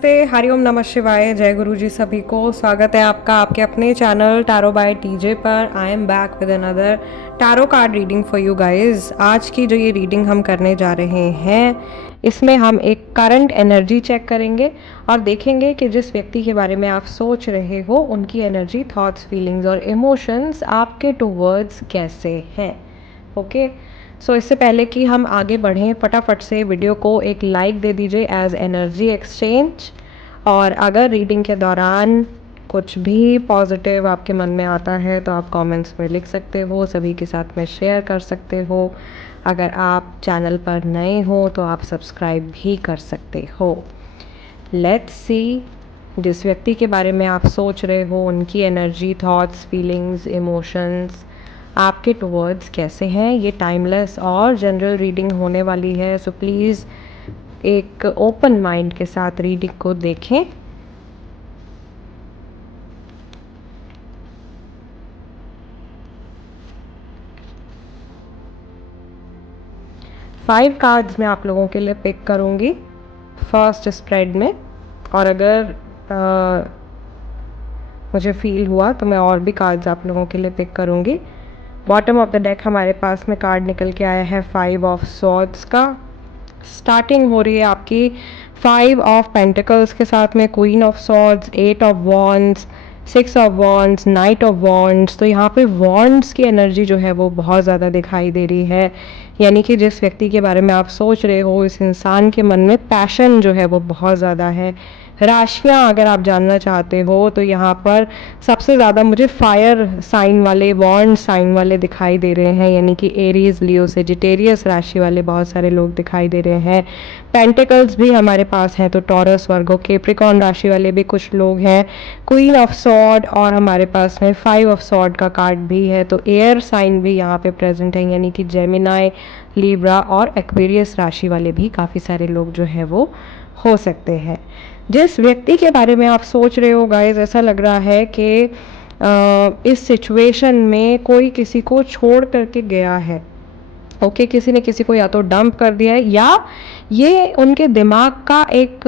नमस्ते, हरिओम नमः शिवाय, जय गुरु जी सभी को। स्वागत है आपका आपके अपने चैनल टैरो बाय टीजे पर। I am back with another tarot card reading for you guys. आज की जो ये रीडिंग हम करने जा रहे हैं, इसमें हम एक करंट एनर्जी चेक करेंगे और देखेंगे कि जिस व्यक्ति के बारे में आप सोच रहे हो उनकी एनर्जी, थॉट्स, फीलिंग्स और इमोशंस आपके टूवर्ड्स कैसे हैं। ओके सो इससे पहले कि हम आगे बढ़ें, फटाफट से वीडियो को एक लाइक दे दीजिए एज एनर्जी एक्सचेंज। और अगर रीडिंग के दौरान कुछ भी पॉजिटिव आपके मन में आता है तो आप कमेंट्स में लिख सकते हो, सभी के साथ में शेयर कर सकते हो। अगर आप चैनल पर नए हो तो आप सब्सक्राइब भी कर सकते हो। लेट्स सी, जिस व्यक्ति के बारे में आप सोच रहे हो उनकी एनर्जी, थॉट्स, फीलिंग्स, इमोशंस आपके टुवर्ड्स कैसे हैं। ये टाइमलेस और जनरल रीडिंग होने वाली है, सो प्लीज़ एक ओपन माइंड के साथ रीडिंग को देखें। फाइव कार्ड्स मैं आप लोगों के लिए पिक करूँगी फर्स्ट स्प्रेड में, और अगर मुझे फील हुआ तो मैं और भी कार्ड्स आप लोगों के लिए पिक करूँगी। बॉटम ऑफ द डेक हमारे पास में कार्ड निकल के आया है फाइव ऑफ स्वॉर्ड्स का। स्टार्टिंग हो रही है आपकी फाइव ऑफ पेंटिकल्स के साथ में, queen of swords, eight of wands, six of wands, knight of wands. तो यहाँ पे वॉन्ड्स की एनर्जी जो है वो बहुत ज़्यादा दिखाई दे रही है, यानी कि जिस व्यक्ति के बारे में आप सोच रहे हो इस इंसान के मन में पैशन जो है वो बहुत ज़्यादा है। राशियाँ अगर आप जानना चाहते हो तो यहाँ पर सबसे ज़्यादा मुझे फायर साइन वाले, वॉन्ड साइन वाले दिखाई दे रहे हैं, यानी कि एरीज, लियो, सेजिटेरियस राशि वाले बहुत सारे लोग दिखाई दे रहे हैं। पेंटिकल्स भी हमारे पास हैं तो टॉरस, वर्गो, कैप्रिकॉर्न राशि वाले भी कुछ लोग हैं। क्वीन ऑफ सॉर्ड और हमारे पास में फाइव ऑफ सॉर्ड का कार्ड भी है, तो एयर साइन भी यहाँ पे प्रेजेंट है, यानी कि जेमिनाई, लिब्रा और एक्वेरियस राशि वाले भी काफ़ी सारे लोग जो है वो हो सकते हैं। जिस व्यक्ति के बारे में आप सोच रहे हो गाइस, ऐसा लग रहा है कि इस सिचुएशन में कोई किसी को छोड़ करके गया है। ओके किसी ने किसी को या तो डंप कर दिया है, या ये उनके दिमाग का एक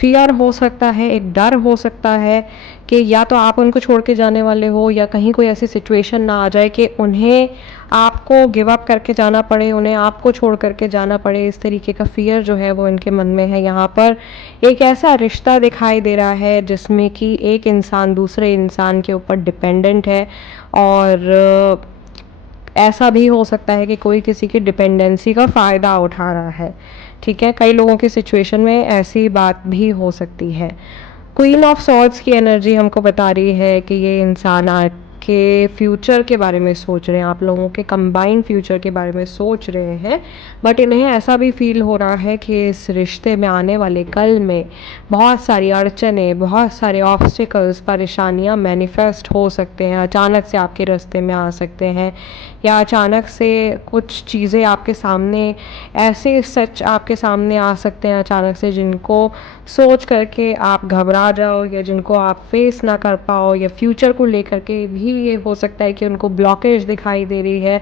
फियर हो सकता है, एक डर हो सकता है कि या तो आप उनको छोड़ के जाने वाले हो, या कहीं कोई ऐसी सिचुएशन ना आ जाए कि उन्हें आपको गिव अप करके जाना पड़े, उन्हें आपको छोड़ करके जाना पड़े। इस तरीके का फियर जो है वो इनके मन में है। यहाँ पर एक ऐसा रिश्ता दिखाई दे रहा है जिसमें कि एक इंसान दूसरे इंसान के ऊपर डिपेंडेंट है, और ऐसा भी हो सकता है कि कोई किसी की डिपेंडेंसी का फ़ायदा उठा रहा है। ठीक है, कई लोगों की सिचुएशन में ऐसी बात भी हो सकती है। क्वीन ऑफ सॉर्ड्स की एनर्जी हमको बता रही है कि ये इंसान आपके फ्यूचर के बारे में सोच रहे हैं, आप लोगों के कंबाइंड फ्यूचर के बारे में सोच रहे हैं, बट इन्हें ऐसा भी फील हो रहा है कि इस रिश्ते में आने वाले कल में बहुत सारी अड़चनें, बहुत सारे ऑब्स्टिकल्स, परेशानियां मैनिफेस्ट हो सकते हैं, अचानक से आपके रास्ते में आ सकते हैं, या अचानक से कुछ चीज़ें आपके सामने, ऐसे सच आपके सामने आ सकते हैं अचानक से, जिनको सोच करके आप घबरा जाओ, या जिनको आप फेस ना कर पाओ, या फ्यूचर को लेकर के भी ये हो सकता है कि उनको ब्लॉकेज दिखाई दे रही है।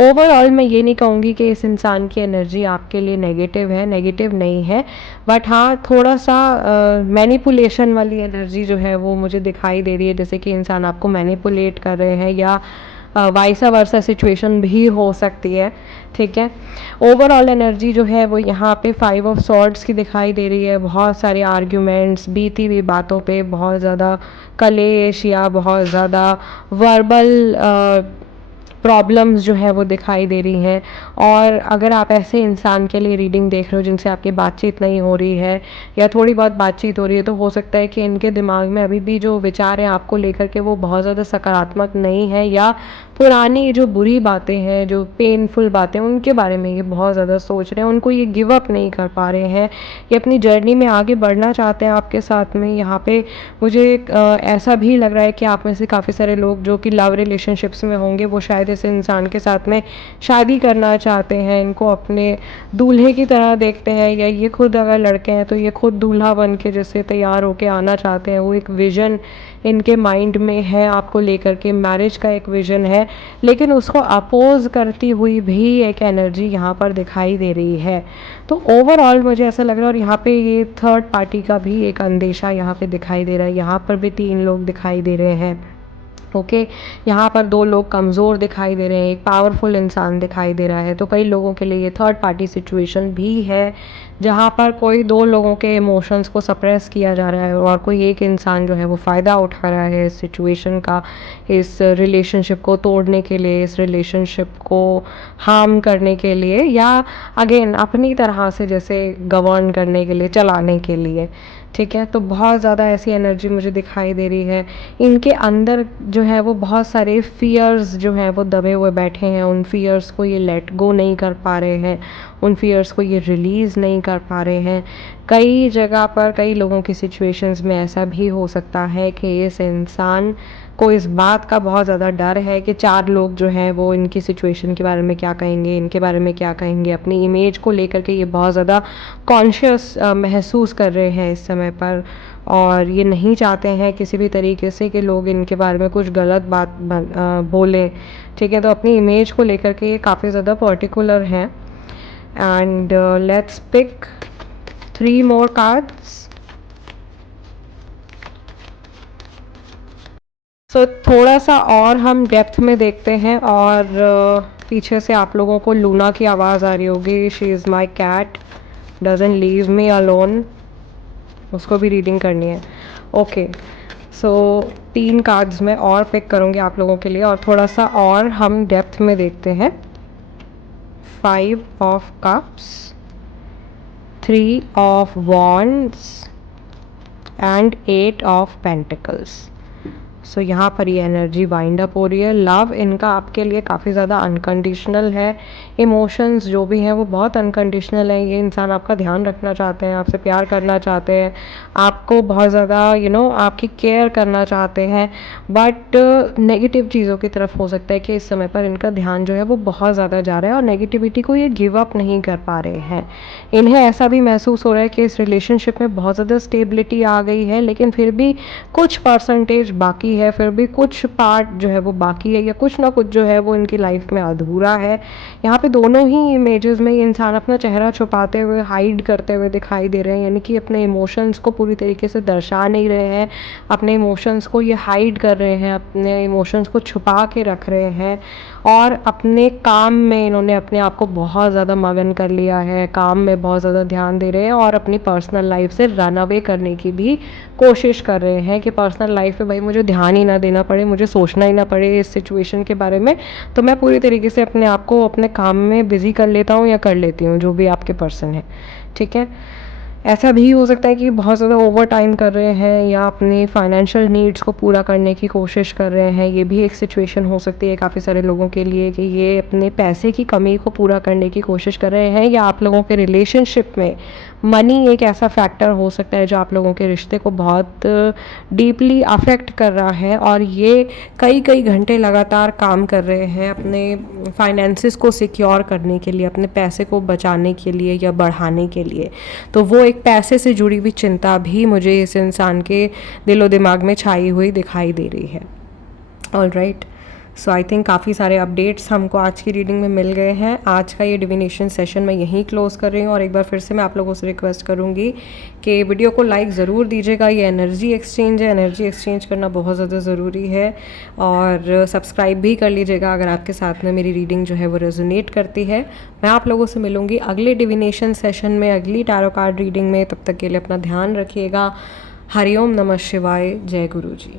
ओवरऑल मैं ये नहीं कहूँगी कि इस इंसान की एनर्जी आपके लिए नेगेटिव है, नेगेटिव नहीं है, बट हाँ थोड़ा सा मैनिपुलेशन वाली एनर्जी जो है वो मुझे दिखाई दे रही है, जैसे कि इंसान आपको मैनिपुलेट कर रहे हैं, या वाइसा वर्सा सिचुएशन भी हो सकती है। ठीक है, ओवरऑल एनर्जी जो है वो यहाँ पे फाइव ऑफ सॉर्ड्स की दिखाई दे रही है। बहुत सारे आर्ग्यूमेंट्स, बीती हुई बातों पे बहुत ज़्यादा कलेश, या बहुत ज़्यादा वर्बल प्रॉब्लम्स जो है वो दिखाई दे रही हैं। और अगर आप ऐसे इंसान के लिए रीडिंग देख रहे हो जिनसे आपकी बातचीत नहीं हो रही है, या थोड़ी बहुत बातचीत हो रही है, तो हो सकता है कि इनके दिमाग में अभी भी जो विचार हैं आपको लेकर के वो बहुत ज़्यादा सकारात्मक नहीं है, या पुरानी जो बुरी बातें हैं, जो पेनफुल बातें, उनके बारे में ये बहुत ज़्यादा सोच रहे हैं, उनको ये गिव अप नहीं कर पा रहे हैं, ये अपनी जर्नी में आगे बढ़ना चाहते हैं आपके साथ में। यहाँ पे मुझे ऐसा भी लग रहा है कि आप में से काफ़ी सारे लोग जो कि लव रिलेशनशिप्स में होंगे वो शायद शायद इस इंसान के साथ में शादी करना चाहते हैं, इनको अपने दूल्हे की तरह देखते हैं, या ये खुद अगर लड़के हैं तो ये खुद दूल्हा बन के जैसे तैयार होके आना चाहते हैं। वो एक विज़न इनके माइंड में है आपको लेकर के, मैरिज का एक विज़न है, लेकिन उसको अपोज़ करती हुई भी एक एनर्जी यहाँ पर दिखाई दे रही है। तो ओवरऑल मुझे ऐसा लग रहा है, और यहाँ पे ये थर्ड पार्टी का भी एक अंदेशा यहाँ पे दिखाई दे रहा है। यहाँ पर भी 3 लोग दिखाई दे रहे हैं। ओके, यहाँ पर 2 लोग कमज़ोर दिखाई दे रहे हैं, एक पावरफुल इंसान दिखाई दे रहा है। तो कई लोगों के लिए ये थर्ड पार्टी सिचुएशन भी है, जहाँ पर कोई 2 लोगों के इमोशंस को सप्रेस किया जा रहा है और कोई एक इंसान जो है वो फ़ायदा उठा रहा है इस सिचुएशन का, इस रिलेशनशिप को तोड़ने के लिए, इस रिलेशनशिप को हार्म करने के लिए, या अगेन अपनी तरह से जैसे गवर्न करने के लिए, चलाने के लिए। ठीक है, तो बहुत ज़्यादा ऐसी एनर्जी मुझे दिखाई दे रही है। इनके अंदर जो है वो बहुत सारे फ़ियर्स जो हैं वो दबे हुए बैठे हैं, उन फ़ियर्स को ये लेट गो नहीं कर पा रहे हैं, उन फ़ियर्स को ये रिलीज़ नहीं कर पा रहे हैं। कई जगह पर कई लोगों की सिचुएशंस में ऐसा भी हो सकता है कि इस इंसान को इस बात का बहुत ज़्यादा डर है कि 4 लोग जो हैं वो इनकी सिचुएशन के बारे में क्या कहेंगे, इनके बारे में क्या कहेंगे। अपनी इमेज को लेकर के ये बहुत ज़्यादा कॉन्शियस महसूस कर रहे हैं इस समय पर, और ये नहीं चाहते हैं किसी भी तरीके से कि लोग इनके बारे में कुछ गलत बात बोलें। ठीक है, तो अपनी इमेज को लेकर के ये काफ़ी ज़्यादा पर्टिकुलर हैं। And let's pick 3 more cards. So थोड़ा सा और हम डेप्थ में देखते हैं, और पीछे से आप लोगों को लूना की आवाज़ आ रही होगी, she is my cat doesn't leave me alone, उसको भी रीडिंग करनी है। ओके, सो 3 कार्ड्स मैं और पिक करूँगी आप लोगों के लिए, और थोड़ा सा और हम डेप्थ में देखते हैं। 5 of cups, 3 of wands and 8 of pentacles. So यहाँ पर ये एनर्जी वाइंड अप हो रही है। लव इनका आपके लिए काफ़ी ज़्यादा अनकंडीशनल है। इमोशंस जो भी हैं वो बहुत अनकंडीशनल हैं। ये इंसान आपका ध्यान रखना चाहते हैं, आपसे प्यार करना चाहते हैं, आपको बहुत ज़्यादा आपकी केयर करना चाहते हैं, बट नेगेटिव चीज़ों की तरफ हो सकता है कि इस समय पर इनका ध्यान जो है वो बहुत ज़्यादा जा रहा है, और नेगेटिविटी को ये गिव अप नहीं कर पा रहे हैं। इन्हें ऐसा भी महसूस हो रहा है कि इस रिलेशनशिप में बहुत ज़्यादा स्टेबिलिटी आ गई है, लेकिन फिर भी कुछ परसेंटेज बाकी है, फिर भी कुछ पार्ट जो है वो बाकी है, या कुछ ना कुछ जो है वो इनकी लाइफ में अधूरा है। यहाँ पे दोनों ही इमेजेस में ये इंसान अपना चेहरा छुपाते हुए, हाइड करते हुए दिखाई दे रहे हैं, यानी कि अपने इमोशंस को पूरी तरीके से दर्शा नहीं रहे हैं, अपने इमोशंस को ये हाइड कर रहे हैं, अपने इमोशंस को छुपा के रख रहे हैं, और अपने काम में इन्होंने अपने आप को बहुत ज़्यादा मगन कर लिया है, काम में बहुत ज़्यादा ध्यान दे रहे हैं, और अपनी पर्सनल लाइफ से रन अवे करने की भी कोशिश कर रहे हैं कि पर्सनल लाइफ में भाई मुझे ध्यान ही ना देना पड़े, मुझे सोचना ही ना पड़े इस सिचुएशन के बारे में, तो मैं पूरी तरीके से अपने आप को अपने काम में बिज़ी कर लेता हूँ या कर लेती हूँ, जो भी आपके पर्सन है। ठीक है, ऐसा भी हो सकता है कि बहुत ज़्यादा ओवर टाइम कर रहे हैं, या अपनी फाइनेंशियल नीड्स को पूरा करने की कोशिश कर रहे हैं। ये भी एक सिचुएशन हो सकती है काफ़ी सारे लोगों के लिए, कि ये अपने पैसे की कमी को पूरा करने की कोशिश कर रहे हैं, या आप लोगों के रिलेशनशिप में मनी एक ऐसा फैक्टर हो सकता है जो आप लोगों के रिश्ते को बहुत डीपली अफेक्ट कर रहा है, और ये कई कई घंटे लगातार काम कर रहे हैं अपने फाइनेंसिस को सिक्योर करने के लिए, अपने पैसे को बचाने के लिए या बढ़ाने के लिए। तो वो एक पैसे से जुड़ी हुई चिंता भी मुझे इस इंसान के दिलो दिमाग में छाई हुई दिखाई दे रही है। All right, so I think काफ़ी सारे अपडेट्स हमको आज की रीडिंग में मिल गए हैं। आज का ये डिविनेशन सेशन मैं यहीं क्लोज़ कर रही हूँ, और एक बार फिर से मैं आप लोगों से रिक्वेस्ट करूँगी कि वीडियो को लाइक ज़रूर दीजिएगा। ये एनर्जी एक्सचेंज है, एनर्जी एक्सचेंज करना बहुत ज़्यादा ज़रूरी है, और सब्सक्राइब भी कर लीजिएगा अगर आपके साथ में मेरी रीडिंग जो है वो रेजोनेट करती है। मैं आप लोगों से मिलूँगी अगले डिविनेशन सेशन में, अगली टैरो कार्ड रीडिंग में। तब तक के लिए अपना ध्यान रखिएगा। हरिओम नमः शिवाय, जय गुरु जी।